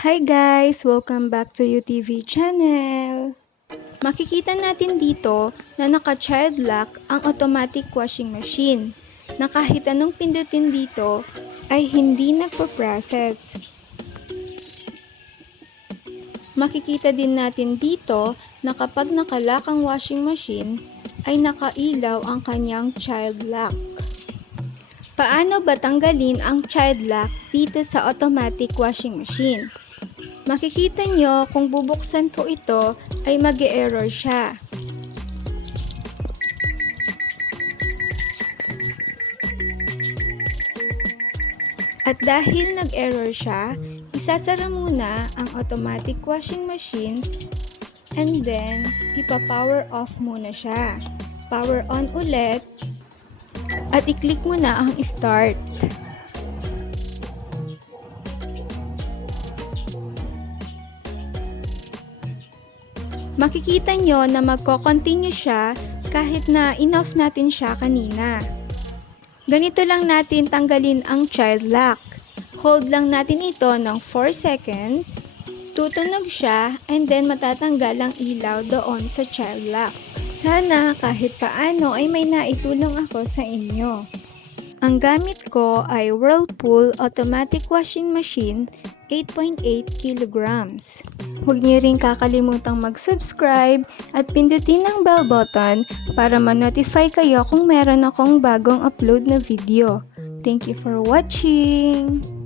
Hi guys! Welcome back to UTV channel! Makikita natin dito na naka-child lock ang automatic washing machine na kahit anong pindutin dito ay hindi nagpo-process. Makikita din natin dito na kapag nakalock ang washing machine ay nakailaw ang kanyang child lock. Paano ba tanggalin ang child lock dito sa automatic washing machine? Makikita nyo kung bubuksan ko ito ay mag-e-error siya. At dahil nag-error siya, isasara muna ang automatic washing machine and then ipa-power off muna siya. Power on ulit at i-click mo na ang start. Makikita nyo na magko-continue siya kahit na in-off natin siya kanina. Ganito lang natin tanggalin ang child lock. Hold lang natin ito ng 4 seconds. Tutunog siya and then matatanggal ang ilaw doon sa child lock. Sana kahit paano ay may naitulong ako sa inyo. Ang gamit ko ay Whirlpool Automatic Washing Machine 8.8 kilograms. Huwag niyo rin kakalimutang mag-subscribe at pindutin ang bell button para ma-notify kayo kung meron akong bagong upload na video. Thank you for watching!